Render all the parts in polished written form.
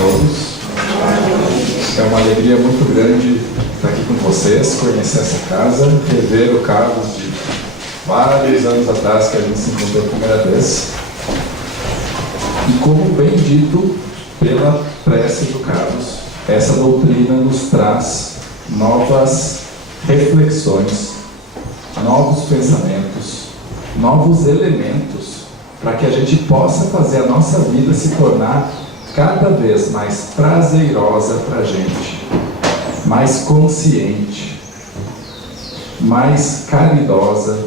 todos. É uma alegria muito grande estar aqui com vocês, conhecer essa casa, rever o Carlos de vários anos atrás que a gente se encontrou a primeira vez. E como bem dito pela prece do Carlos, essa doutrina nos traz novas reflexões, novos pensamentos, novos elementos para que a gente possa fazer a nossa vida se tornar cada vez mais prazerosa para a gente, mais consciente, mais caridosa,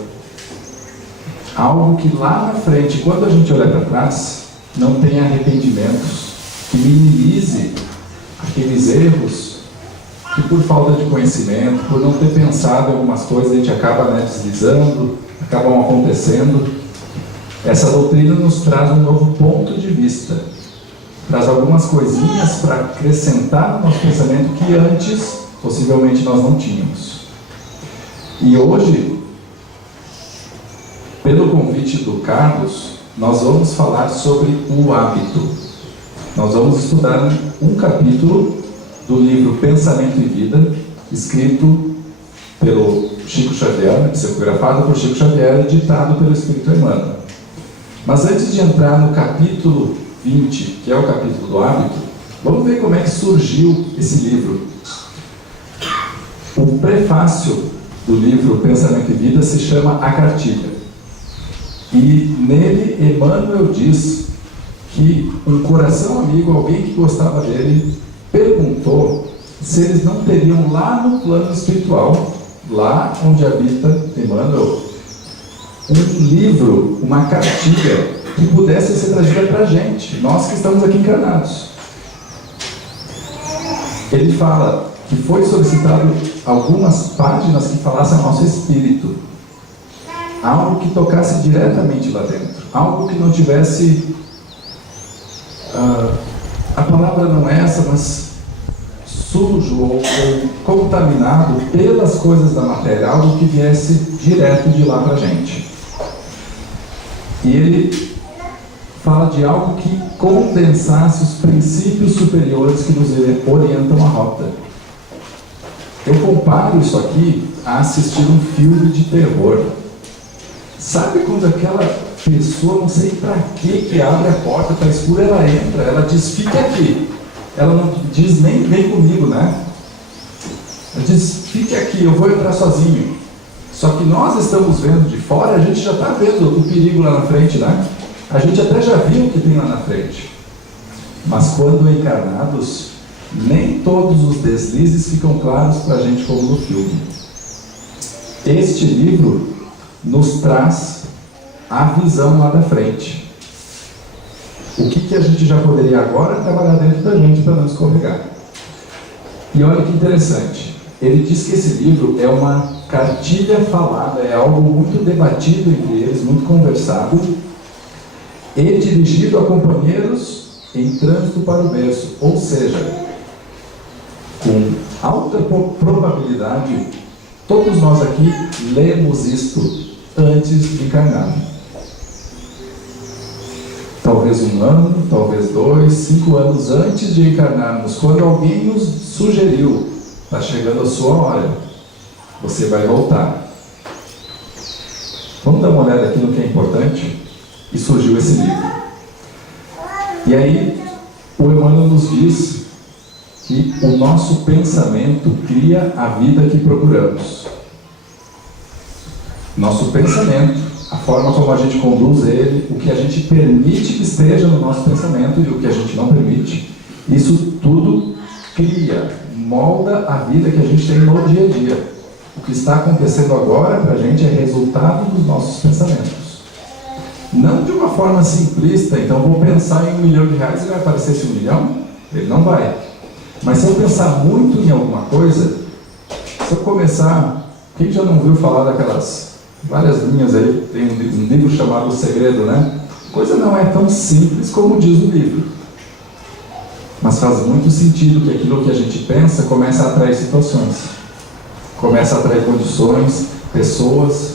algo que lá na frente, quando a gente olhar para trás, não tenha arrependimentos, que minimize aqueles erros que por falta de conhecimento, por não ter pensado em algumas coisas, a gente acaba deslizando, acabam acontecendo. Essa doutrina nos traz um novo ponto de vista, traz algumas coisinhas para acrescentar no nosso pensamento que antes, possivelmente, nós não tínhamos. E hoje, pelo convite do Carlos, nós vamos falar sobre o hábito. Nós vamos estudar um capítulo do livro Pensamento e Vida, escrito pelo Chico Xavier, psicografado por Chico Xavier e ditado pelo Espírito Emmanuel. Mas antes de entrar no capítulo 20, que é o capítulo do hábito, vamos ver como é que surgiu esse livro. O prefácio do livro Pensamento e Vida se chama A Cartilha. E nele Emmanuel diz que um coração amigo, alguém que gostava dele, perguntou se eles não teriam lá no plano espiritual, lá onde habita Emmanuel, um livro, uma cartilha que pudesse ser trazida para a gente, nós que estamos aqui encarnados. Ele fala que foi solicitado algumas páginas que falassem ao nosso espírito, algo que tocasse diretamente lá dentro, algo que não tivesse, a palavra não é essa, mas sujo ou contaminado pelas coisas da matéria, algo que viesse direto de lá para a gente. E ele fala de algo que condensasse os princípios superiores que nos orientam a rota. Eu comparo isso aqui a assistir um filme de terror. Sabe quando aquela pessoa, não sei para que abre a porta, está escura, ela entra, ela diz, fique aqui. Ela não diz nem vem comigo, né? Ela diz, fique aqui, eu vou entrar sozinho. Só que nós estamos vendo de fora, a gente já está vendo o perigo lá na frente, né? A gente até já viu o que tem lá na frente. Mas quando encarnados, nem todos os deslizes ficam claros para a gente como no filme. Este livro nos traz a visão lá da frente. O que a gente já poderia agora trabalhar dentro da gente para não escorregar. E olha que interessante. Ele diz que esse livro é uma cartilha falada, é algo muito debatido entre eles, muito conversado, e dirigido a companheiros em trânsito para o berço. Ou seja, com alta probabilidade, todos nós aqui lemos isto antes de encarnar. Talvez 1 ano, talvez 2, 5 anos antes de encarnarmos, quando alguém nos sugeriu, está chegando a sua hora, você vai voltar. Vamos dar uma olhada aqui no que é importante? E surgiu esse livro. E aí, o Emmanuel nos diz que o nosso pensamento cria a vida que procuramos. Nosso pensamento, a forma como a gente conduz ele, o que a gente permite que esteja no nosso pensamento e o que a gente não permite, isso tudo cria, molda a vida que a gente tem no dia a dia. O que está acontecendo agora para a gente é resultado dos nossos pensamentos. Não de uma forma simplista, então vou pensar em R$1 milhão e vai aparecer esse 1 milhão? Ele não vai. Mas se eu pensar muito em alguma coisa, se eu começar... Quem já não viu falar daquelas várias linhas aí? Tem um livro chamado O Segredo, né? A coisa não é tão simples como diz o livro. Mas faz muito sentido que aquilo que a gente pensa começa a atrair situações. Começa a atrair condições, pessoas.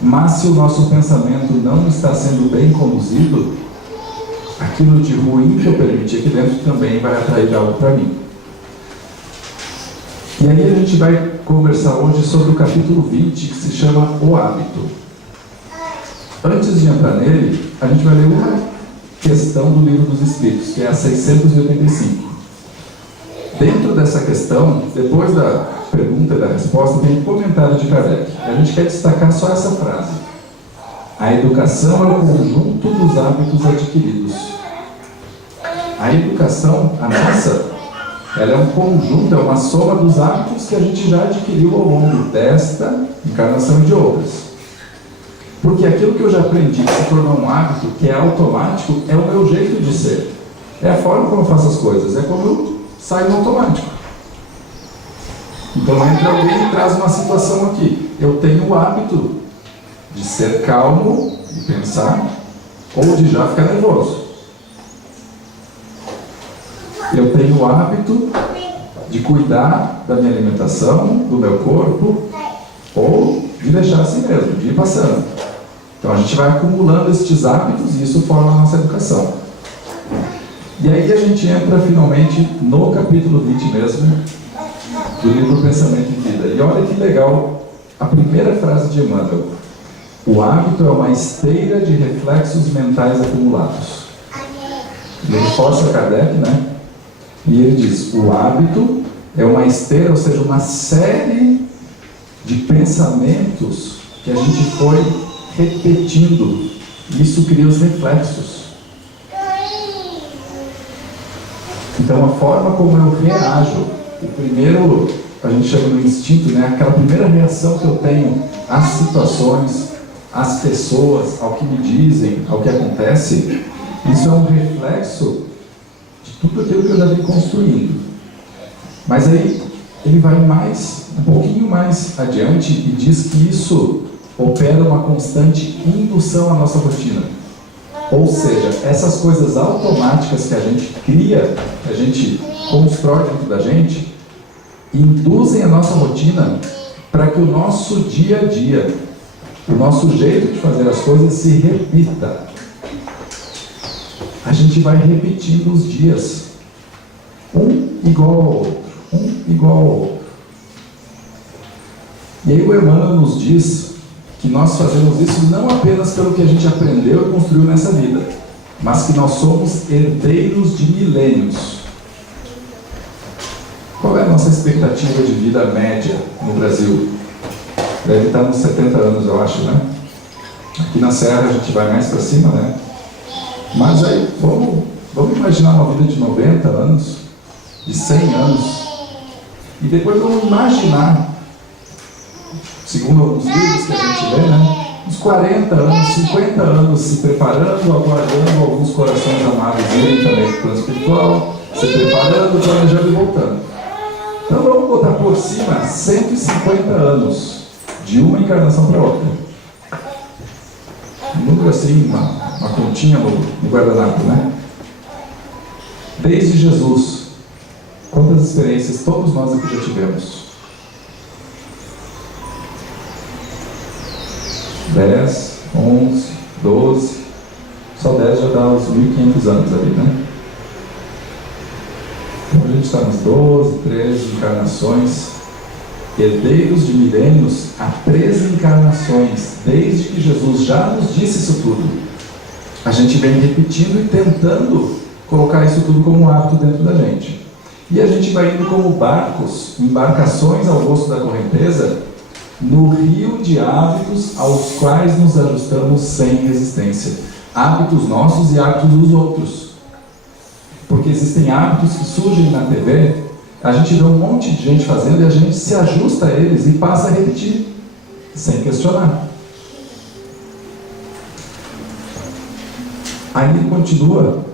Mas se o nosso pensamento não está sendo bem conduzido, aquilo de ruim que eu permiti aqui dentro também vai atrair algo para mim. E aí a gente vai conversar hoje sobre o capítulo 20, que se chama O Hábito. Antes de entrar nele, a gente vai ler uma questão do Livro dos Espíritos, que é a 685. Dentro dessa questão, depois da pergunta e da resposta, tem um comentário de Kardec. A gente quer destacar só essa frase. A educação é o conjunto dos hábitos adquiridos. A educação, a nossa, ela é um conjunto, é uma soma dos hábitos que a gente já adquiriu ao longo desta encarnação e de outras. Porque aquilo que eu já aprendi que se tornou um hábito, que é automático, é o meu jeito de ser. É a forma como eu faço as coisas, é como eu saio no automático. Então entra alguém e traz uma situação aqui. Eu tenho o hábito de ser calmo e pensar, ou de já ficar nervoso. Eu tenho o hábito de cuidar da minha alimentação, do meu corpo, ou de deixar assim mesmo, de ir passando. Então a gente vai acumulando estes hábitos e isso forma a nossa educação. E aí a gente entra finalmente no capítulo 20 mesmo, do livro Pensamento e Vida. E olha que legal a primeira frase de Emmanuel. O hábito é uma esteira de reflexos mentais acumulados. Ele reforça Kardec, né? E ele diz, o hábito é uma esteira, ou seja, uma série de pensamentos que a gente foi repetindo. Isso cria os reflexos. Então a forma como eu reajo, o primeiro, a gente chama no instinto, né? Aquela primeira reação que eu tenho às situações, às pessoas, ao que me dizem, ao que acontece, isso é um reflexo de tudo aquilo que eu já vim construindo. Mas aí ele vai um pouquinho mais adiante e diz que isso opera uma constante indução à nossa rotina. Ou seja, essas coisas automáticas que a gente cria, que a gente constrói dentro da gente, induzem a nossa rotina para que o nosso dia a dia, o nosso jeito de fazer as coisas se repita. A gente vai repetindo os dias, um igual ao outro, um igual ao outro. E aí o Emmanuel nos diz que nós fazemos isso não apenas pelo que a gente aprendeu e construiu nessa vida, mas que nós somos herdeiros de milênios. Qual é a nossa expectativa de vida média no Brasil? Deve estar nos 70 anos, eu acho, né? Aqui na Serra a gente vai mais para cima, né? Mas aí, vamos imaginar uma vida de 90 anos, de 100 anos, e depois vamos imaginar, segundo alguns livros que a gente lê, né? Uns 40 anos, 50 anos se preparando, aguardando alguns corações amados irem também para o plano espiritual, se preparando, planejando e voltando. Então vamos botar por cima 150 anos de uma encarnação para outra. Um número assim, uma continha no guardanapo, né? Desde Jesus, quantas experiências todos nós aqui já tivemos? 10, 11, 12, só 10 já dá os 1500 anos ali, né? Então a gente está nas 12, 13 encarnações, herdeiros de milênios há 13 encarnações, desde que Jesus já nos disse isso tudo. A gente vem repetindo e tentando colocar isso tudo como um hábito dentro da gente. E a gente vai indo como barcos, embarcações ao gosto da correnteza, no rio de hábitos aos quais nos ajustamos sem resistência. Hábitos nossos e hábitos dos outros. Porque existem hábitos que surgem na TV, a gente vê um monte de gente fazendo e a gente se ajusta a eles e passa a repetir, sem questionar. Aí ele continua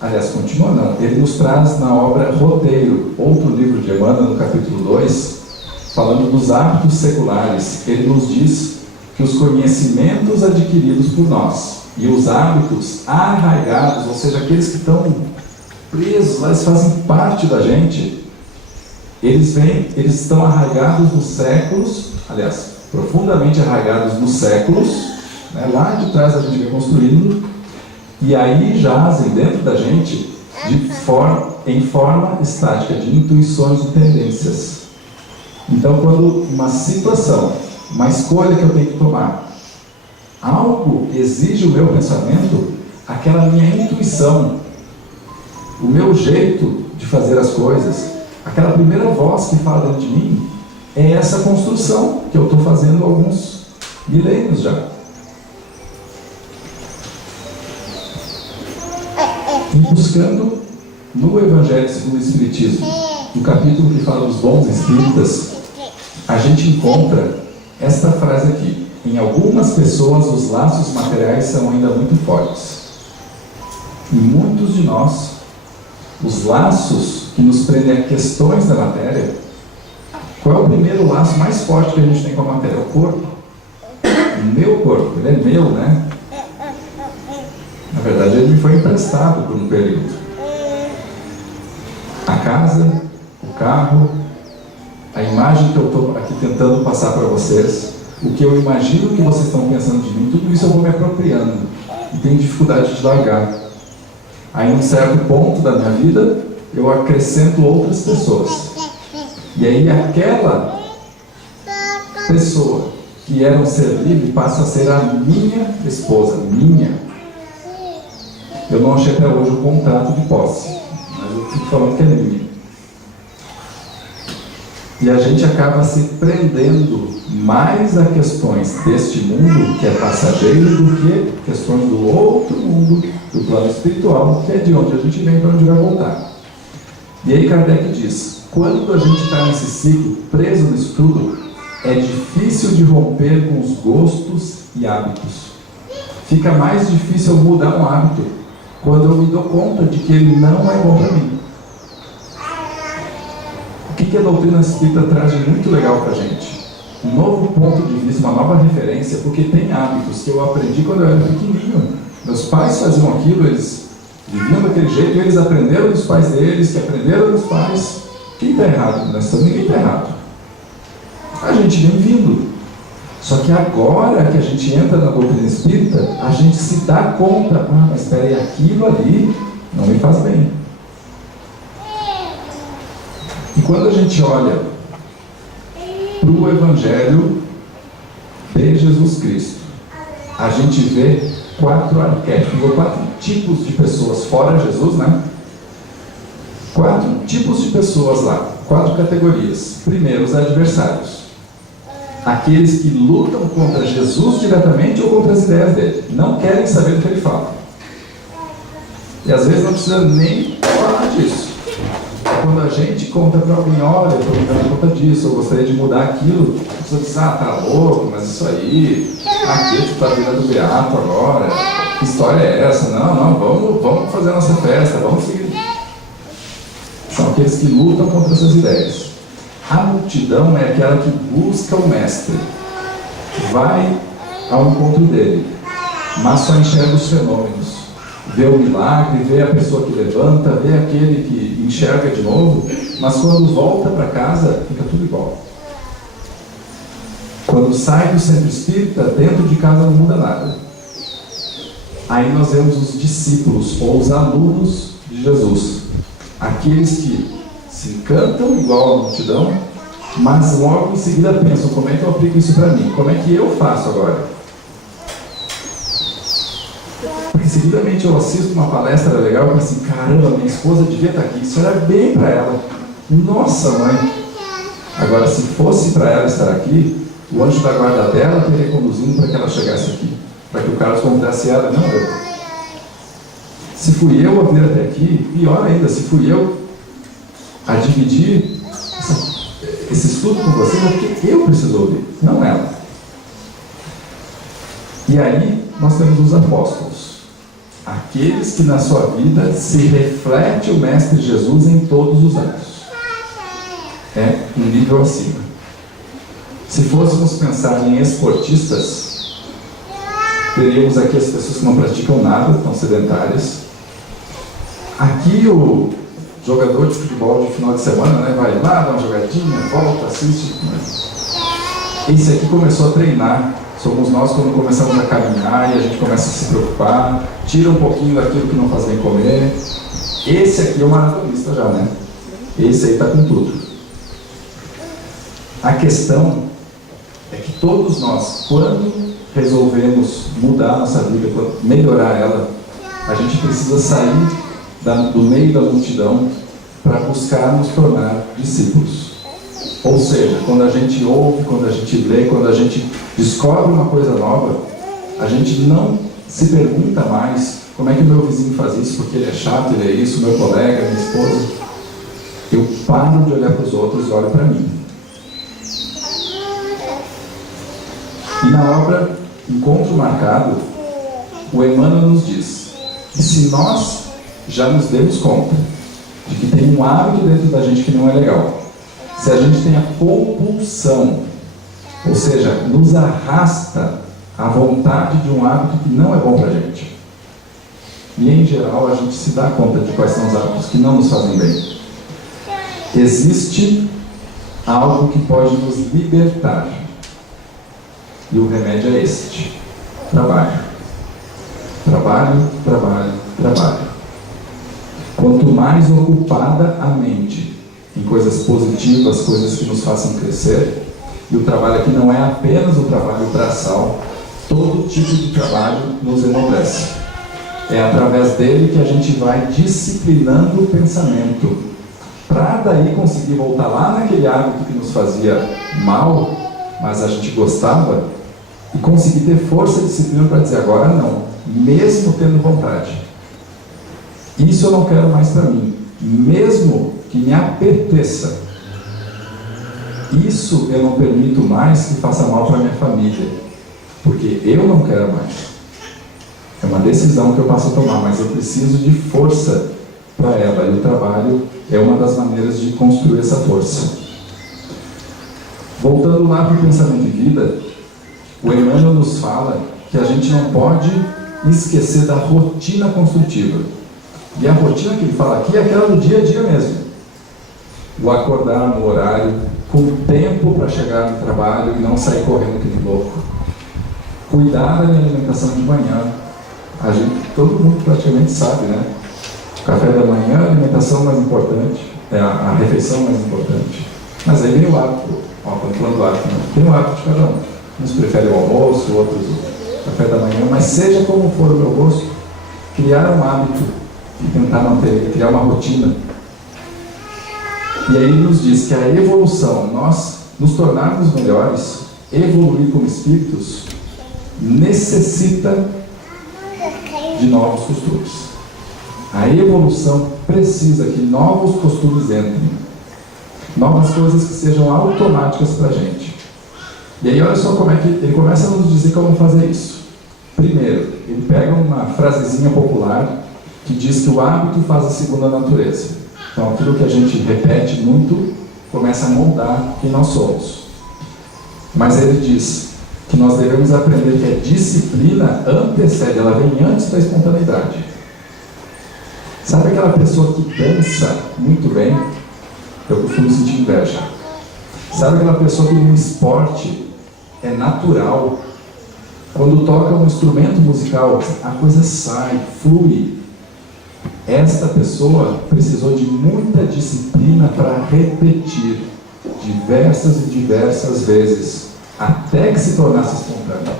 não, ele nos traz na obra Roteiro, outro livro de Emmanuel, no capítulo 2, falando dos hábitos seculares. Ele nos diz que os conhecimentos adquiridos por nós e os hábitos arraigados, ou seja, aqueles que estão presos, eles fazem parte da gente, eles estão arraigados nos séculos, aliás, profundamente arraigados nos séculos, né, lá de trás a gente vem construindo, E aí jazem dentro da gente em forma estática de intuições e tendências. Então, quando uma situação, uma escolha que eu tenho que tomar, algo exige o meu pensamento, aquela minha intuição, o meu jeito de fazer as coisas, aquela primeira voz que fala dentro de mim, é essa construção que eu estou fazendo há alguns milênios já. E buscando no Evangelho segundo o Espiritismo, no capítulo que fala dos bons espíritas, a gente encontra esta frase aqui: em algumas pessoas os laços materiais são ainda muito fortes. Em muitos de nós, os laços que nos prendem a questões da matéria, qual é o primeiro laço mais forte que a gente tem com a matéria? É o corpo. O meu corpo, ele é meu, né? Na verdade, ele me foi emprestado por um período. A casa, o carro, a imagem que eu estou aqui tentando passar para vocês, o que eu imagino que vocês estão pensando de mim, tudo isso eu vou me apropriando e tenho dificuldade de largar. Aí, em um certo ponto da minha vida, eu acrescento outras pessoas. E aí, aquela pessoa que era um ser livre passa a ser a minha esposa, minha. Eu não achei até hoje o contrato de posse, mas eu fico falando que é minha. E a gente acaba se prendendo mais a questões deste mundo, que é passageiro, do que questões do outro mundo, do plano espiritual, que é de onde a gente vem para onde vai voltar. E aí Kardec diz: quando a gente está nesse ciclo, preso nisso tudo, é difícil de romper com os gostos e hábitos. Fica mais difícil eu mudar um hábito quando eu me dou conta de que ele não é bom para mim. O que a doutrina espírita traz de muito legal para a gente? Um novo ponto de vista, uma nova referência, porque tem hábitos que eu aprendi quando eu era pequenininho. Meus pais faziam aquilo, eles viviam daquele jeito, e eles aprenderam dos pais deles, que aprenderam dos pais. Quem está errado nessa? Ninguém está errado. A gente vem vindo. Só que agora que a gente entra na doutrina espírita, a gente se dá conta: ah, mas espera aí, aquilo ali não me faz bem. E quando a gente olha para o Evangelho de Jesus Cristo, a gente vê 4 arquétipos, ou 4 tipos de pessoas, fora Jesus, né? 4 tipos de pessoas lá, 4 categorias. Primeiro, os adversários. Aqueles que lutam contra Jesus diretamente ou contra as ideias dele. Não querem saber do que ele fala. E às vezes não precisa nem falar disso. Quando a gente conta para alguém: olha, eu estou me dando conta disso, eu gostaria de mudar aquilo, a pessoa diz: ah, tá louco, mas isso aí, aqui tu está virando beato agora, que história é essa? Não, vamos fazer a nossa festa, vamos seguir. São aqueles que lutam contra essas ideias. A multidão é aquela que busca o mestre, vai ao encontro dele, mas só enxerga os fenômenos, vê o milagre, vê a pessoa que levanta, vê aquele que enxerga de novo, mas quando volta para casa, fica tudo igual. Quando sai do centro espírita, dentro de casa não muda nada. Aí nós vemos os discípulos, ou os alunos de Jesus, aqueles que se encantam igual a multidão, mas logo em seguida pensam: como é que eu aplico isso para mim? Como é que eu faço agora? Porque seguidamente eu assisto uma palestra legal e falo assim: caramba, minha esposa devia estar aqui, isso era bem para ela. Nossa, mãe! Agora, se fosse para ela estar aqui, o anjo da guarda dela teria conduzindo para que ela chegasse aqui, para que o Carlos convidasse ela, não eu. Se fui eu a vir até aqui, pior ainda, se fui eu a dividir esse estudo com vocês, é porque eu preciso ouvir, não ela. E aí nós temos os apóstolos, aqueles que na sua vida se reflete o Mestre Jesus em todos os anos. É um nível acima. Se fôssemos pensar em esportistas, teríamos aqui as pessoas que não praticam nada, estão sedentárias. Aqui o jogador de futebol de final de semana, né, vai lá, dá uma jogadinha, volta, assiste. Esse aqui começou a treinar Somos nós quando começamos a caminhar e a gente começa a se preocupar, tira um pouquinho daquilo que não faz bem comer. Esse aqui é o maratonista já, né? Esse aí está com tudo. A questão é que todos nós, quando resolvemos mudar a nossa vida, melhorar ela, a gente precisa sair do meio da multidão para buscar nos tornar discípulos. Ou seja, quando a gente ouve, quando a gente lê, quando a gente descobre uma coisa nova, a gente não se pergunta mais como é que o meu vizinho faz isso, porque ele é chato, ele é isso, meu colega, minha esposa. Eu paro de olhar para os outros e olho para mim. E na obra Encontro Marcado, o Emmanuel nos diz que se nós já nos demos conta de que tem um hábito dentro da gente que não é legal, se a gente tem a compulsão, ou seja, nos arrasta a vontade de um hábito que não é bom para a gente, e em geral a gente se dá conta de quais são os hábitos que não nos fazem bem, existe algo que pode nos libertar, e o remédio é este: trabalho. Trabalho, trabalho, trabalho. Quanto mais ocupada a mente em coisas positivas, coisas que nos façam crescer, e o trabalho aqui não é apenas o trabalho braçal, todo tipo de trabalho nos enobrece. É através dele que a gente vai disciplinando o pensamento, para daí conseguir voltar lá naquele hábito que nos fazia mal, mas a gente gostava, e conseguir ter força e disciplina para dizer agora não, mesmo tendo vontade. Isso eu não quero mais para mim, mesmo que me apeteça. Isso eu não permito mais que faça mal para minha família, porque eu não quero mais. É uma decisão que eu passo a tomar, mas eu preciso de força para ela, e o trabalho é uma das maneiras de construir essa força. Voltando lá para o pensamento e vida, o Emmanuel nos fala que a gente não pode esquecer da rotina construtiva. E a rotina que ele fala aqui é aquela do dia a dia mesmo. O acordar no horário, com tempo para chegar no trabalho e não sair correndo que nem louco. Cuidar da minha alimentação de manhã. Todo mundo praticamente sabe, né? O café da manhã, a alimentação mais importante, é a refeição mais importante. Mas aí vem o hábito. Estou falando do hábito, né? Tem o hábito de cada um. Uns preferem o almoço, outros o café da manhã, mas seja como for o meu gosto, criar um hábito e tentar manter, criar uma rotina. E aí ele nos diz que a evolução, nós nos tornarmos melhores, evoluir como espíritos, necessita de novos costumes. A evolução precisa que novos costumes entrem, novas coisas que sejam automáticas para a gente. E aí olha só como é que ele começa a nos dizer como fazer isso. Primeiro, ele pega uma frasezinha popular que diz que o hábito faz a segunda natureza. Então aquilo que a gente repete muito começa a moldar quem nós somos. Mas ele diz que nós devemos aprender que a disciplina antecede, ela vem antes da espontaneidade. Sabe aquela pessoa que dança muito bem? Eu costumo sentir inveja. Sabe aquela pessoa que no esporte é natural? Quando toca um instrumento musical, a coisa sai, flui. Esta pessoa precisou de muita disciplina para repetir diversas e diversas vezes, até que se tornasse espontâneo.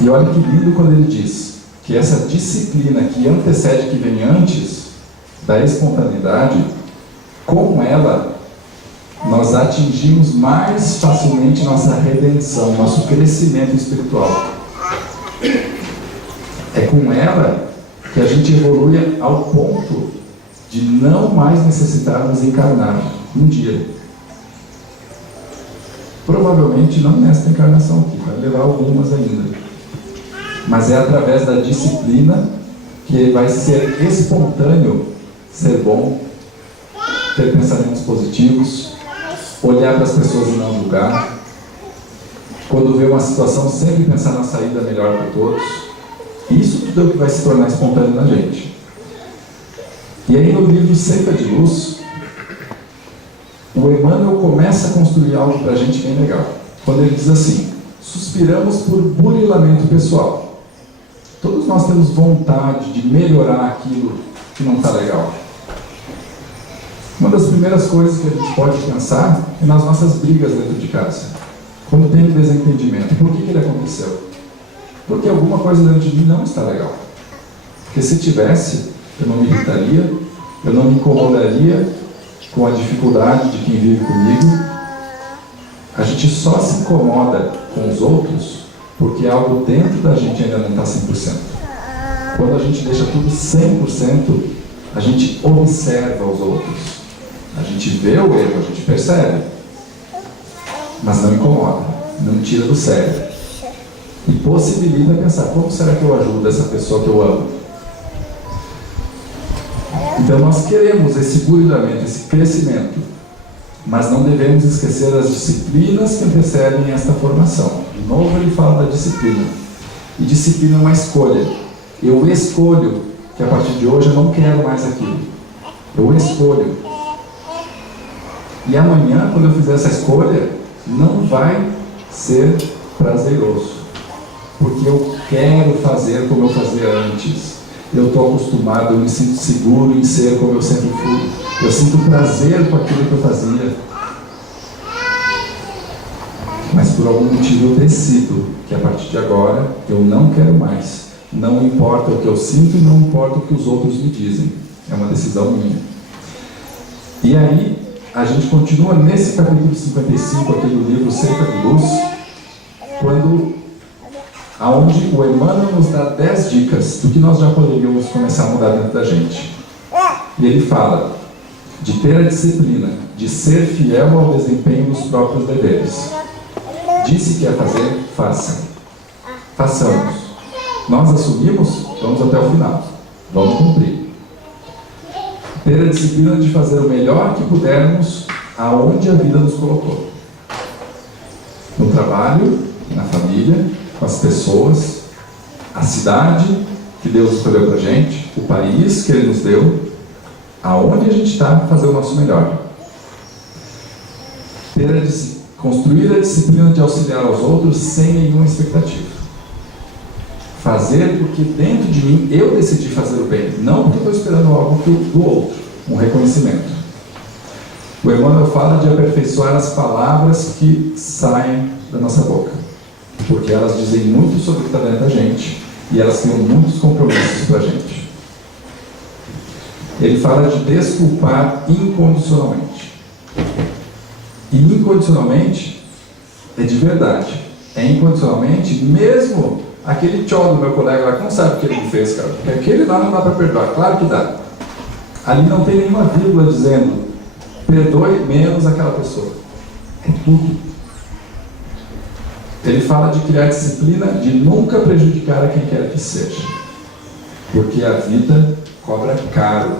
E olha que lindo quando ele diz que essa disciplina que antecede, que vem antes da espontaneidade, com ela nós atingimos mais facilmente nossa redenção, nosso crescimento espiritual. É com ela que a gente evolui ao ponto de não mais necessitarmos encarnar um dia. Provavelmente não nesta encarnação aqui, vai levar algumas ainda. Mas é através da disciplina que vai ser espontâneo ser bom, ter pensamentos positivos, olhar para as pessoas e não julgar. Quando vê uma situação, sempre pensar na saída melhor para todos. Isso tudo é o que vai se tornar espontâneo na gente. E aí no livro Seiva de Luz, o Emmanuel começa a construir algo para a gente bem legal. Quando ele diz assim: suspiramos por burilamento pessoal. Todos nós temos vontade de melhorar aquilo que não está legal. Uma das primeiras coisas que a gente pode pensar é nas nossas brigas dentro de casa. Quando tem um desentendimento, por que ele aconteceu? Porque alguma coisa dentro de mim não está legal. Porque se tivesse, eu não me irritaria, eu não me incomodaria com a dificuldade de quem vive comigo. A gente só se incomoda com os outros porque algo dentro da gente ainda não está 100%. Quando a gente deixa tudo 100%, a gente observa os outros. A gente vê o erro, a gente percebe, mas não incomoda, não tira do sério. E possibilita pensar: como será que eu ajudo essa pessoa que eu amo? Então nós queremos esse burilamento, esse crescimento, mas não devemos esquecer as disciplinas que antecedem esta formação. De novo ele fala da disciplina. E disciplina é uma escolha. Eu escolho que a partir de hoje eu não quero mais aquilo. Eu escolho. E amanhã, quando eu fizer essa escolha, não vai ser prazeroso. Porque eu quero fazer como eu fazia antes. Eu estou acostumado, eu me sinto seguro em ser como eu sempre fui. Eu sinto prazer com aquilo que eu fazia. Mas por algum motivo eu decido que a partir de agora eu não quero mais. Não importa o que eu sinto e não importa o que os outros me dizem. É uma decisão minha. E aí, a gente continua nesse capítulo 55 aqui do livro Cerca de Luz, aonde o Emmanuel nos dá 10 dicas do que nós já poderíamos começar a mudar dentro da gente. E ele fala de ter a disciplina, de ser fiel ao desempenho dos próprios deveres. Disse que ia fazer, faça. Façamos. Nós assumimos, vamos até o final. Vamos cumprir. Ter a disciplina de fazer o melhor que pudermos aonde a vida nos colocou. No trabalho, na família, com as pessoas, a cidade que Deus escolheu para a gente, o país que Ele nos deu, aonde a gente está, fazer o nosso melhor. Construir a disciplina de auxiliar aos outros sem nenhuma expectativa. Fazer porque dentro de mim eu decidi fazer o bem, não porque estou esperando algo do outro, um reconhecimento. O Emmanuel fala de aperfeiçoar as palavras que saem da nossa boca, porque elas dizem muito sobre o que está dentro da gente e elas têm muitos compromissos para a gente. Ele fala de desculpar incondicionalmente. E incondicionalmente é de verdade. É incondicionalmente, mesmo aquele tchau do meu colega lá que não sabe o que ele me fez, cara. Porque aquele lá não dá para perdoar. Claro que dá. Ali não tem nenhuma vírgula dizendo perdoe menos aquela pessoa. É tudo. Ele fala de criar disciplina de nunca prejudicar a quem quer que seja. Porque a vida cobra caro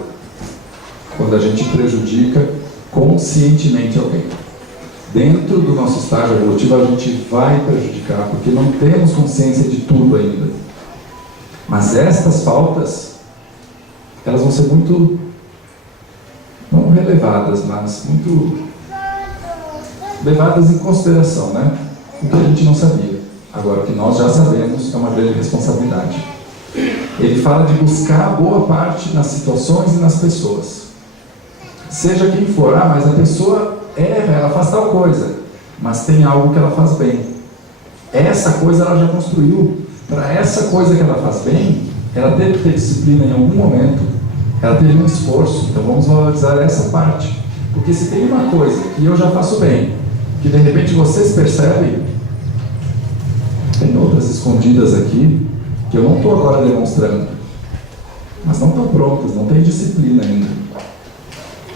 quando a gente prejudica conscientemente alguém. Dentro do nosso estágio evolutivo a gente vai prejudicar, porque não temos consciência de tudo ainda. Mas estas faltas, elas vão ser muito, não relevadas, mas muito levadas em consideração, né? O que a gente não sabia. Agora, o que nós já sabemos é uma grande responsabilidade. Ele fala de buscar a boa parte nas situações e nas pessoas. Seja quem for, mas a pessoa erra, ela faz tal coisa, mas tem algo que ela faz bem. Essa coisa ela já construiu. Para essa coisa que ela faz bem, ela teve que ter disciplina em algum momento, ela teve um esforço. Então vamos valorizar essa parte. Porque se tem uma coisa que eu já faço bem, que de repente vocês percebem, tem outras escondidas aqui, que eu não estou agora demonstrando, mas não estão prontas, não tem disciplina ainda.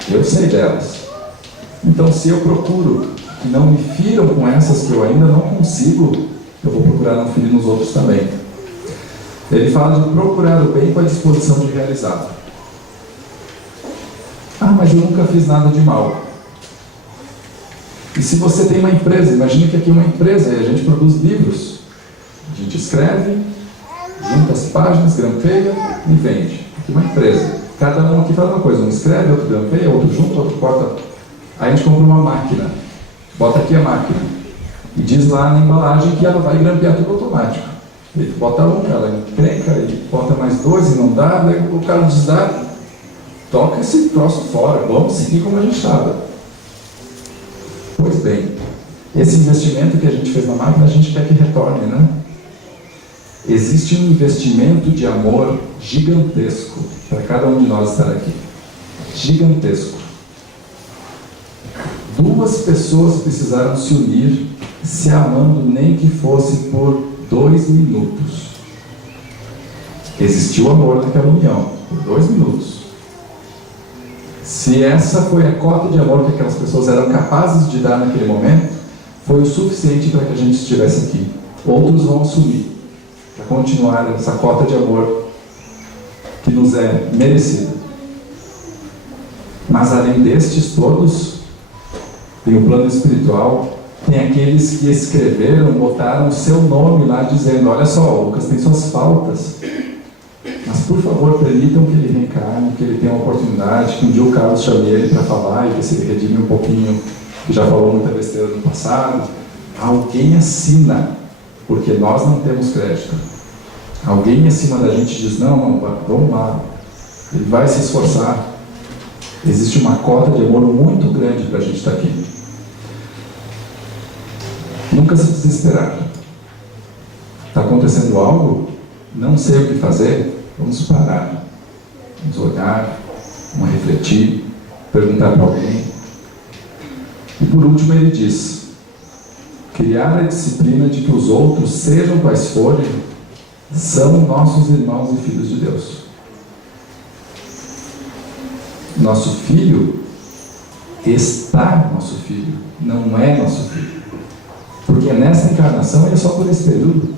Eu sei delas. Então, se eu procuro que não me firam com essas que eu ainda não consigo, eu vou procurar não ferir nos outros também. Ele fala de procurar o bem com a disposição de realizá-lo. Mas eu nunca fiz nada de mal. E se você tem uma empresa, imagine que aqui é uma empresa e a gente produz livros. A gente escreve, junta as páginas, grampeia e vende. Aqui é uma empresa. Cada um aqui faz uma coisa, um escreve, outro grampeia, outro junta, outro corta Aí a gente compra uma máquina, bota aqui a máquina, e diz lá na embalagem que ela vai grampear tudo automático. Ele bota um, ela encrenca, ele bota mais dois e não dá, daí o cara diz, toca esse troço fora, vamos seguir como a gente estava. Pois bem, esse investimento que a gente fez na máquina, a gente quer que retorne, né? Existe um investimento de amor gigantesco para cada um de nós estar aqui. Gigantesco. 2 pessoas precisaram se unir, se amando, nem que fosse por 2 minutos. Existiu amor naquela união, por 2 minutos. Se essa foi a cota de amor que aquelas pessoas eram capazes de dar naquele momento, foi o suficiente para que a gente estivesse aqui. Outros vão assumir, para continuar essa cota de amor que nos é merecida. Mas além destes todos, tem o plano espiritual, tem aqueles que escreveram, botaram o seu nome lá dizendo, olha só, o Lucas tem suas faltas, mas por favor permitam que ele reencarne, que ele tenha uma oportunidade, que um dia o Carlos chame ele para falar e ver se ele redime um pouquinho, que já falou muita besteira no passado. Alguém assina, porque nós não temos crédito. Alguém acima da gente diz, não, vamos lá, ele vai se esforçar. Existe uma cota de amor muito grande para a gente estar aqui. Nunca se desesperar. Está acontecendo algo, não sei o que fazer, vamos parar, vamos olhar, vamos refletir, perguntar para alguém. E por último ele diz, criar a disciplina de que os outros, sejam quais forem, são nossos irmãos e filhos de Deus. Nosso filho está nosso filho, não é nosso filho. Porque nessa encarnação ele é só por esse período.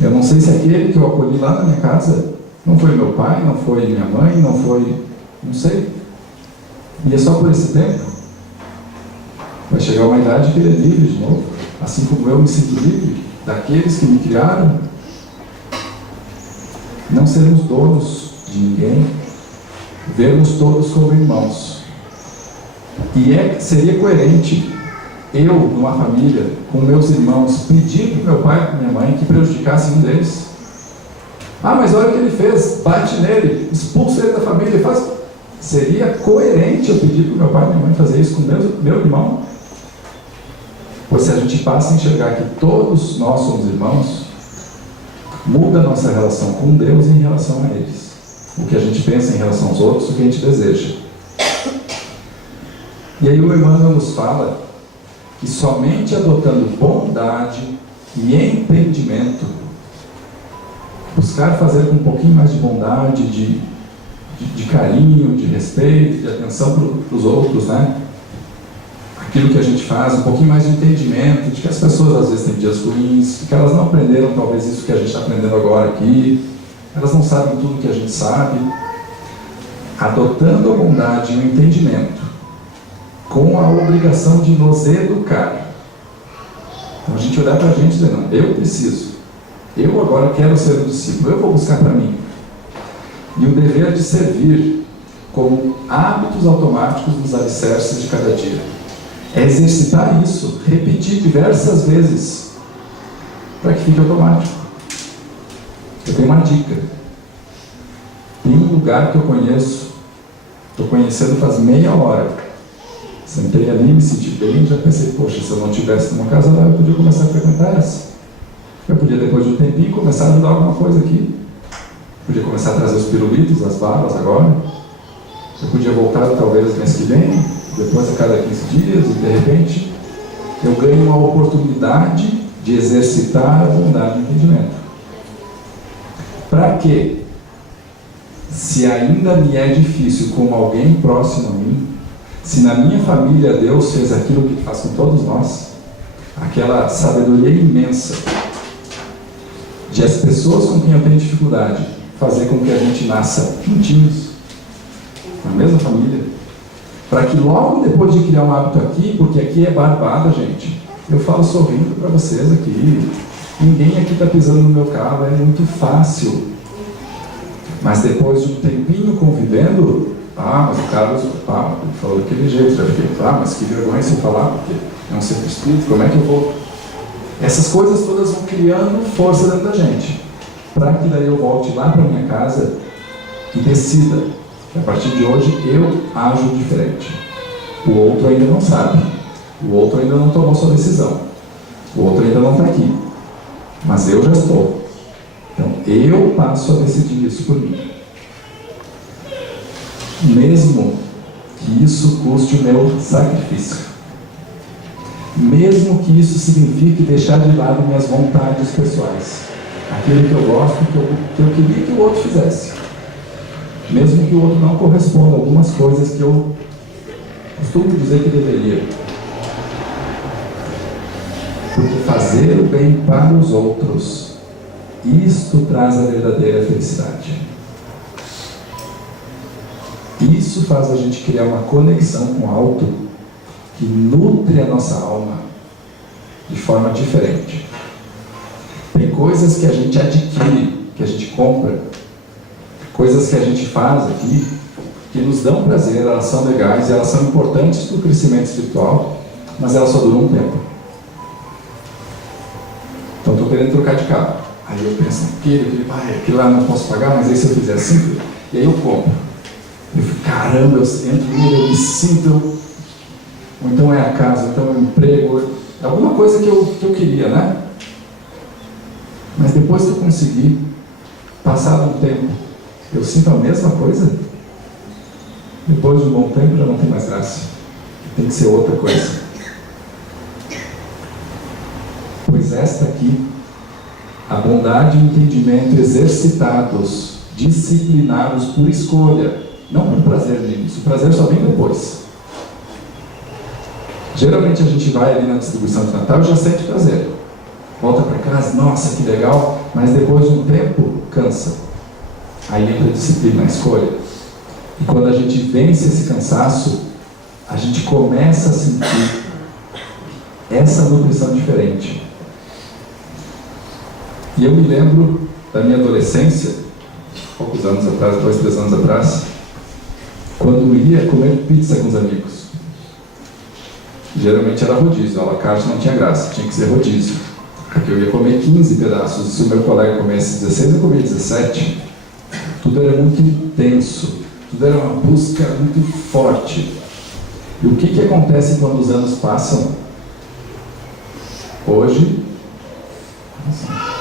Eu não sei se aquele que eu acolhi lá na minha casa não foi meu pai, não foi minha mãe, não foi... não sei. E é só por esse tempo. Vai chegar uma idade que ele é livre de novo. Assim como eu me sinto livre daqueles que me criaram. Não sermos donos de ninguém. Vermos todos como irmãos. E seria coerente eu, numa família, com meus irmãos, pedir para o meu pai e para minha mãe que prejudicasse um deles. Mas olha o que ele fez, bate nele, expulsa ele da família, faz... Seria coerente eu pedir para o meu pai e minha mãe fazer isso com meu irmão? Pois se a gente passa a enxergar que todos nós somos irmãos, muda a nossa relação com Deus em relação a eles. O que a gente pensa em relação aos outros, o que a gente deseja. E aí o Emmanuel nos fala que somente adotando bondade e entendimento, buscar fazer com um pouquinho mais de bondade, de carinho, de respeito, de atenção para os outros, né? Aquilo que a gente faz, um pouquinho mais de entendimento, de que as pessoas às vezes têm dias ruins, que elas não aprenderam talvez isso que a gente está aprendendo agora aqui, elas não sabem tudo que a gente sabe. Adotando a bondade e o entendimento, com a obrigação de nos educar. Então a gente olhar para a gente e dizer, não, eu preciso, eu agora quero ser um discípulo, eu vou buscar para mim. E o dever de servir como hábitos automáticos nos alicerces de cada dia. É exercitar isso, repetir diversas vezes, para que fique automático. Eu tenho uma dica. Tem um lugar que eu conheço, estou conhecendo faz meia hora. Sentei ali, me senti bem, já pensei, poxa, se eu não tivesse numa casa lá, eu podia começar a frequentar essa. Eu podia, depois de um tempinho, começar a ajudar alguma coisa aqui. Podia começar a trazer os pirulitos, as balas agora. Eu podia voltar talvez mês que vem, depois a cada 15 dias, e de repente eu ganho uma oportunidade de exercitar a bondade e o entendimento. Para quê? Se ainda me é difícil com alguém próximo a mim, se na minha família Deus fez aquilo que faz com todos nós, aquela sabedoria imensa de as pessoas com quem eu tenho dificuldade fazer com que a gente nasça juntinhos, na mesma família, para que logo depois de criar um hábito aqui, porque aqui é barbada, gente, eu falo sorrindo para vocês aqui, ninguém aqui está pisando no meu carro, é muito fácil. Mas depois de um tempinho convivendo, Mas o Carlos, ele falou daquele jeito. Já fiquei, mas que vergonha se eu falar, porque é um centro espírita, como é que eu vou? Essas coisas todas vão criando força dentro da gente, para que daí eu volte lá para minha casa e decida que a partir de hoje eu ajo diferente. O outro ainda não sabe, o outro ainda não tomou sua decisão, o outro ainda não está aqui, mas eu já estou. Então eu passo a decidir isso por mim, mesmo que isso custe o meu sacrifício, mesmo que isso signifique deixar de lado minhas vontades pessoais, aquilo que eu gosto, que eu queria que o outro fizesse, mesmo que o outro não corresponda a algumas coisas que eu costumo dizer que deveria. Porque fazer o bem para os outros, isto traz a verdadeira felicidade. Isso faz a gente criar uma conexão com o alto que nutre a nossa alma de forma diferente. Tem coisas que a gente adquire, que a gente compra, coisas que a gente faz aqui, que nos dão prazer, elas são legais, elas são importantes para o crescimento espiritual, mas elas só duram um tempo. Então estou querendo trocar de carro. Aí eu penso aquilo lá não posso pagar, mas aí se eu fizer assim, e aí eu compro. Eu fico, caramba, eu entro nele, eu me sinto, ou então é a casa, ou então é o emprego, é alguma coisa que eu queria, né? Mas depois que eu conseguir, passado um tempo, eu sinto a mesma coisa. Depois de um bom tempo já não tem mais graça, tem que ser outra coisa. Pois esta aqui, a bondade e o entendimento exercitados, disciplinados por escolha, não por prazer de início, o prazer só vem depois. Geralmente a gente vai ali na distribuição de Natal e já sente prazer. Volta para casa, nossa, que legal, mas depois de um tempo, cansa. Aí entra a disciplina, a escolha. E quando a gente vence esse cansaço, a gente começa a sentir essa nutrição diferente. E eu me lembro da minha adolescência, poucos anos atrás, 2, 3 anos atrás, quando ia comer pizza com os amigos. Geralmente era rodízio, a la carte não tinha graça, tinha que ser rodízio. Porque eu ia comer 15 pedaços, e se o meu colega comesse 16, eu comia 17. Tudo era muito intenso, tudo era uma busca muito forte. E o que acontece quando os anos passam? Hoje,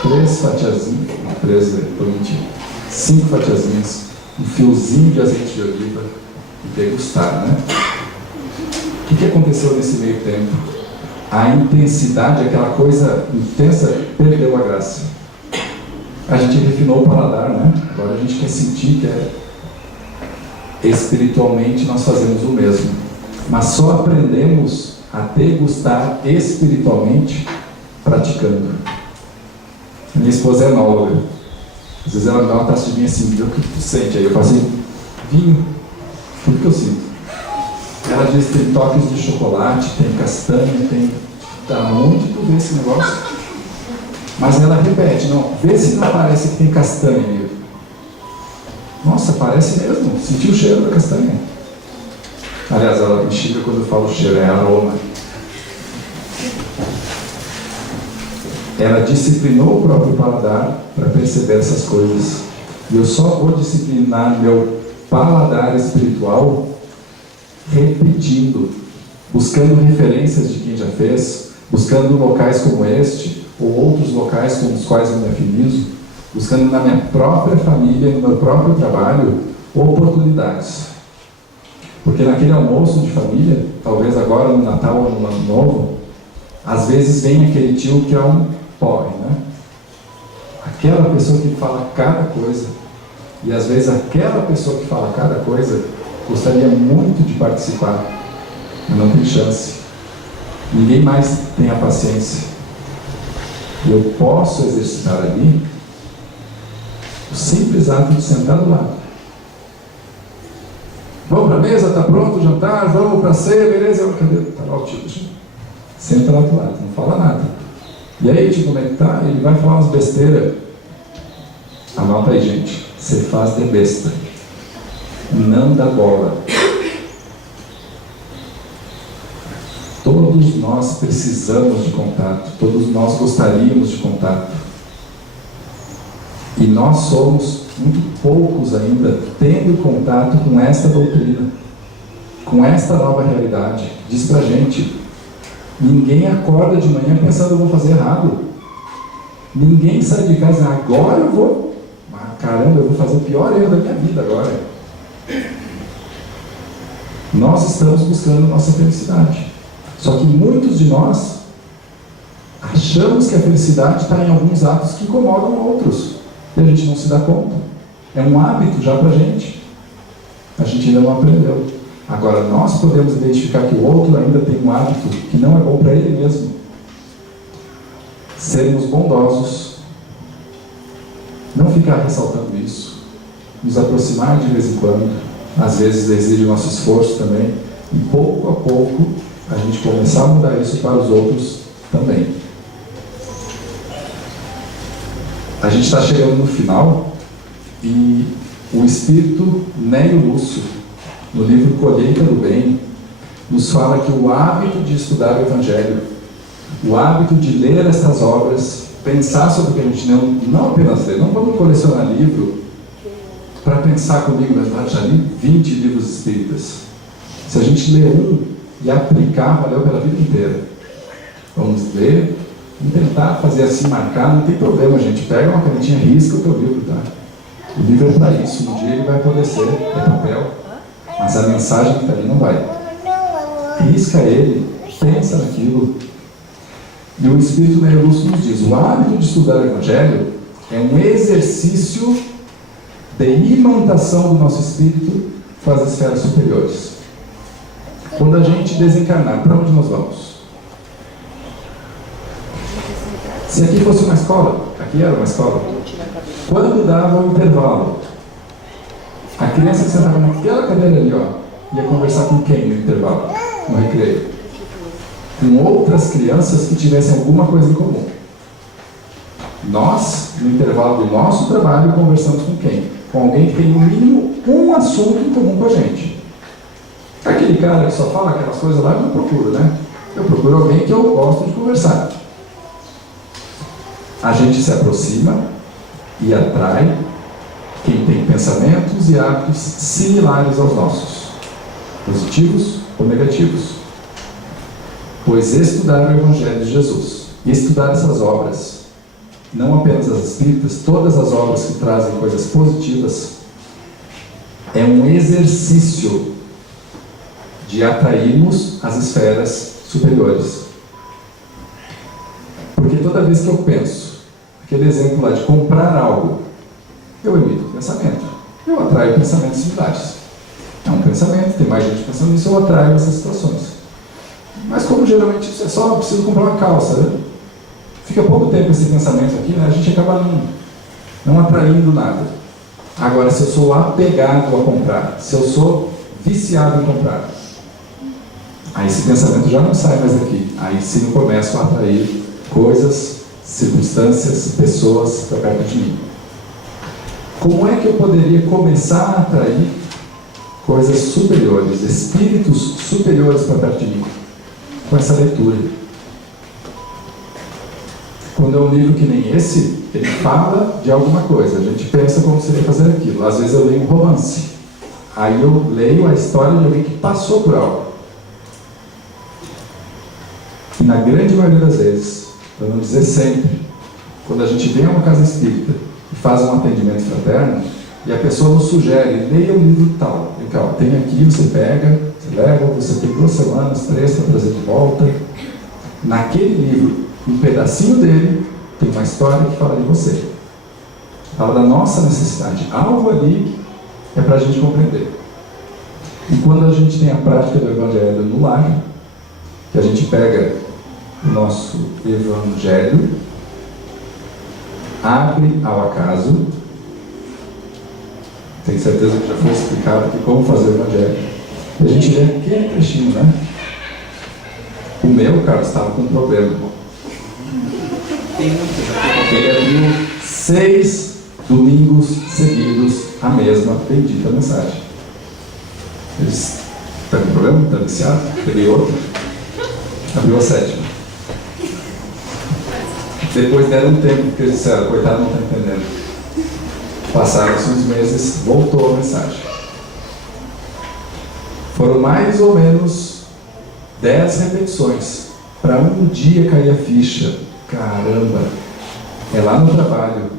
3 fatiazinhas, 5 fatiazinhas, um fiozinho de azeite de oliva e degustar, né? O que aconteceu nesse meio tempo? A intensidade, aquela coisa intensa, perdeu a graça. A gente refinou o paladar, né? Agora a gente quer sentir que espiritualmente nós fazemos o mesmo. Mas só aprendemos a degustar espiritualmente praticando. Minha esposa é enóloga. Às vezes ela me dá uma taça de vinho assim, vê o que tu sente. Aí eu falo assim, vinho, tudo que eu sinto. Ela diz que tem toques de chocolate, tem castanha, tem... Da onde tu vê esse negócio? Mas ela repete, não, vê se não parece que tem castanha ali. Nossa, parece mesmo, senti o cheiro da castanha. Aliás, ela me xinga quando eu falo cheiro, é aroma. Ela disciplinou o próprio paladar para perceber essas coisas. E eu só vou disciplinar meu paladar espiritual repetindo, buscando referências de quem já fez, buscando locais como este, ou outros locais com os quais eu me afinizo, buscando na minha própria família, no meu próprio trabalho, oportunidades. Porque naquele almoço de família, talvez agora no Natal ou no Ano Novo, às vezes vem aquele tio que é um pobre, né? Aquela pessoa que fala cada coisa, e às vezes aquela pessoa que fala cada coisa gostaria muito de participar, mas não tem chance. Ninguém mais tem a paciência. Eu posso exercitar ali o simples ato de sentar do lado. Vamos para a mesa, está pronto o jantar, vamos para a ceia, beleza? Está lá o tio. Senta lá do lado, não fala nada. E aí, tio, como é que tá? Ele vai falar umas besteiras. Anota aí, gente. Você faz de besta. não dá bola. Todos nós precisamos de contato, todos nós gostaríamos de contato. E nós somos muito poucos ainda tendo contato com esta doutrina, com esta nova realidade. Diz pra gente, ninguém acorda de manhã pensando, eu vou fazer errado. Ninguém sai de casa, agora eu vou, caramba, eu vou fazer o pior erro da minha vida agora. Nós estamos buscando nossa felicidade. Só que muitos de nós achamos que a felicidade está em alguns atos que incomodam outros. E a gente não se dá conta. É um hábito já para a gente. A gente ainda não aprendeu. Agora, nós podemos identificar que o outro ainda tem um hábito que não é bom para ele mesmo. Sermos bondosos. Não ficar ressaltando isso. Nos aproximar de vez em quando. Às vezes exige o nosso esforço também. E pouco a pouco a gente começar a mudar isso para os outros também. A gente está chegando no final e o espírito Nélio Lúcio, no livro Colheita do Bem, nos fala que o hábito de estudar o Evangelho, o hábito de ler essas obras, pensar sobre o que a gente não apenas lê, não vamos colecionar livro para pensar comigo, mas já li 20 livros espíritas. Se a gente ler um e aplicar, valeu pela vida inteira. Vamos ler e tentar fazer assim, marcar, não tem problema, gente. Pega uma canetinha, risca o teu livro, tá? O livro é para isso, um dia ele vai apodrecer, é papel, mas a mensagem que está ali não vai. Risca ele, pensa naquilo. E o Espírito Nélio Lúcio nos diz, o hábito de estudar o Evangelho é um exercício de imantação do nosso espírito com as esferas superiores. Quando a gente desencarnar, para onde nós vamos? Se aqui fosse uma escola, aqui era uma escola, quando dava o intervalo, a criança que sentava naquela cadeira ali, ó, ia conversar com quem no intervalo, no recreio? Com outras crianças que tivessem alguma coisa em comum. Nós, no intervalo do nosso trabalho, conversamos com quem? Com alguém que tem no mínimo um assunto em comum com a gente. Aquele cara que só fala aquelas coisas lá, eu não procuro, né? Eu procuro alguém que eu gosto de conversar. A gente se aproxima e atrai quem tem pensamentos e hábitos similares aos nossos, positivos ou negativos. Pois estudar o Evangelho de Jesus e estudar essas obras, não apenas as espíritas, todas as obras que trazem coisas positivas, é um exercício de atrairmos as esferas superiores. Porque toda vez que eu penso, aquele exemplo lá de comprar algo, eu emito um pensamento, eu atraio pensamentos similares. É um pensamento, tem mais gente pensando nisso, eu atraio essas situações. Mas como geralmente isso é só, preciso comprar uma calça, né? Fica pouco tempo esse pensamento aqui, né? A gente acaba não atraindo nada. Agora, se eu sou apegado a comprar, se eu sou viciado em comprar, aí esse pensamento já não sai mais daqui. Aí sim eu começo a atrair coisas, circunstâncias, pessoas para perto de mim. Como é que eu poderia começar a atrair coisas superiores, espíritos superiores para perto de mim? Com essa leitura. Quando é um livro que nem esse, ele fala de alguma coisa, a gente pensa como seria fazer aquilo. Às vezes eu leio um romance, aí eu leio a história de alguém que passou por algo. E na grande maioria das vezes, para não dizer sempre, quando a gente vem a uma casa espírita e faz um atendimento fraterno, e a pessoa nos sugere, leia o livro tal. E, ó, tem aqui, você pega, você leva, você tem 2 semanas, 3 para trazer de volta. Naquele livro, um pedacinho dele tem uma história que fala de você. Fala da nossa necessidade. Algo ali é para a gente compreender. E quando a gente tem a prática do Evangelho no lar, que a gente pega o nosso Evangelho, abre ao acaso, tenho certeza que já foi explicado aqui como fazer o Evangelho. E a gente lê aquele trechinho, né? O meu, cara, estava com um problema. Ele abriu 6 domingos seguidos a mesma bendita mensagem. Eles estão com problema? Estão viciados? Peguei outro. Abriu a 7ª. Depois deram um tempo, porque eles disseram, coitado, não está entendendo. Passaram-se uns meses, voltou a mensagem. Foram mais ou menos 10 repetições para um dia cair a ficha. Caramba, é lá no trabalho,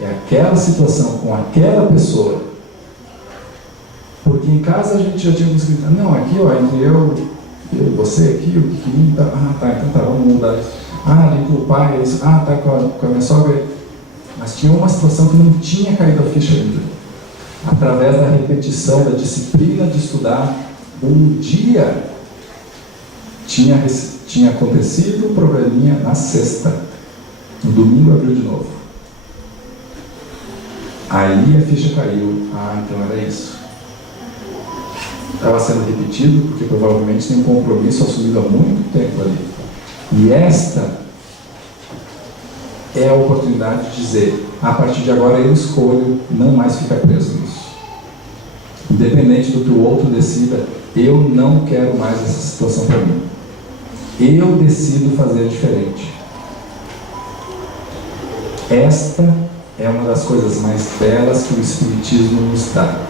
é aquela situação com aquela pessoa. Porque em casa a gente já tinha escrito, não, aqui ó, entre eu e você aqui, o pequenininho, tá, então tá, vamos mudar isso. Ali com o pai, isso, tá com a minha sogra. Mas tinha uma situação que não tinha caído a ficha ainda. Através da repetição, da disciplina de estudar, um dia tinha acontecido um probleminha na sexta. No domingo abriu de novo. Aí a ficha caiu. Então era isso. Estava sendo repetido, porque provavelmente tem um compromisso assumido há muito tempo ali. E esta é a oportunidade de dizer, a partir de agora eu escolho não mais ficar preso nisso. Independente do que o outro decida, eu não quero mais essa situação para mim. Eu decido fazer diferente. Esta é uma das coisas mais belas que o Espiritismo nos dá.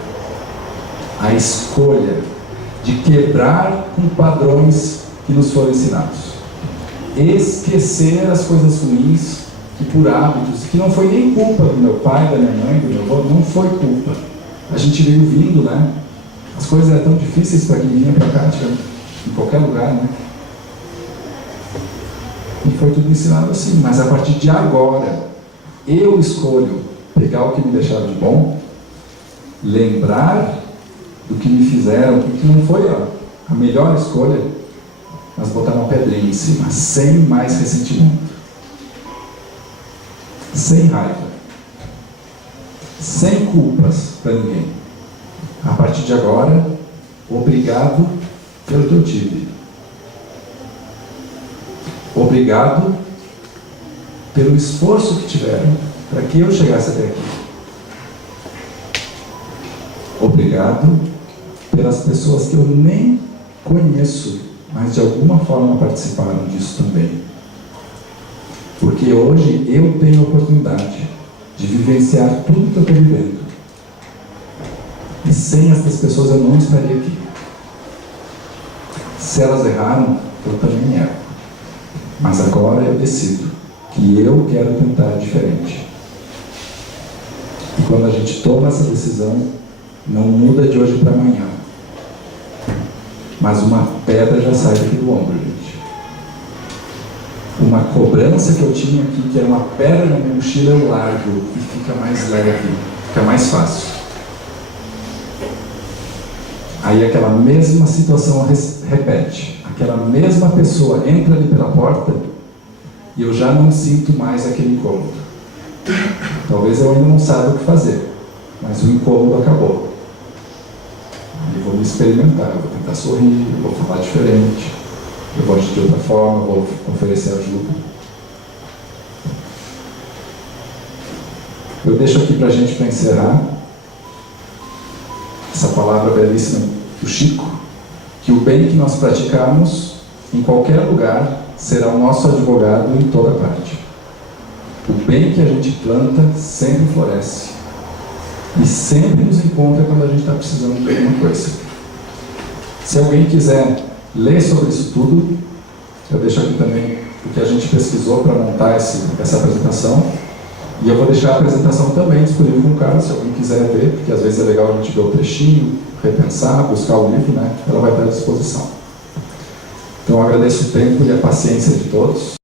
A escolha de quebrar com padrões que nos foram ensinados. Esquecer as coisas ruins que por hábitos, que não foi nem culpa do meu pai, da minha mãe, do meu avô, não foi culpa. A gente veio vindo, né? As coisas eram tão difíceis para quem vinha para cá, em qualquer lugar, né? E foi tudo ensinado assim. Mas a partir de agora, eu escolho pegar o que me deixaram de bom, lembrar do que me fizeram, que não foi a melhor escolha, mas botar uma pedrinha em cima, sem mais ressentimento, sem raiva, sem culpas para ninguém. A partir de agora, obrigado pelo que eu tive. Obrigado pelo esforço que tiveram para que eu chegasse até aqui. Obrigado pelas pessoas que eu nem conheço, mas de alguma forma participaram disso também. Porque hoje eu tenho a oportunidade de vivenciar tudo que eu estou vivendo. E sem essas pessoas eu não estaria aqui. Se elas erraram, eu também erro. Mas agora eu decido que eu quero tentar diferente. E quando a gente toma essa decisão, não muda de hoje para amanhã. Mas uma pedra já sai daqui do ombro, gente. Uma cobrança que eu tinha aqui, que era uma pedra na minha mochila, eu largo e fica mais leve, fica mais fácil. Aí aquela mesma situação repete. Aquela mesma pessoa entra ali pela porta e eu já não sinto mais aquele incômodo. Talvez eu ainda não saiba o que fazer, mas o incômodo acabou. Aí vou me experimentar, eu vou tentar sorrir, eu vou falar diferente, eu vou agir de outra forma, eu vou oferecer ajuda. Eu deixo aqui para a gente, para encerrar, essa palavra belíssima do Chico, que o bem que nós praticarmos em qualquer lugar será o nosso advogado em toda parte. O bem que a gente planta sempre floresce e sempre nos encontra quando a gente está precisando de alguma coisa. Se alguém quiser ler sobre isso tudo, eu deixo aqui também o que a gente pesquisou para montar essa apresentação, e eu vou deixar a apresentação também disponível com o Carlos, se alguém quiser ver, porque às vezes é legal a gente ver o trechinho, repensar, buscar o livro, né? Ela vai estar à disposição. Então eu agradeço o tempo e a paciência de todos.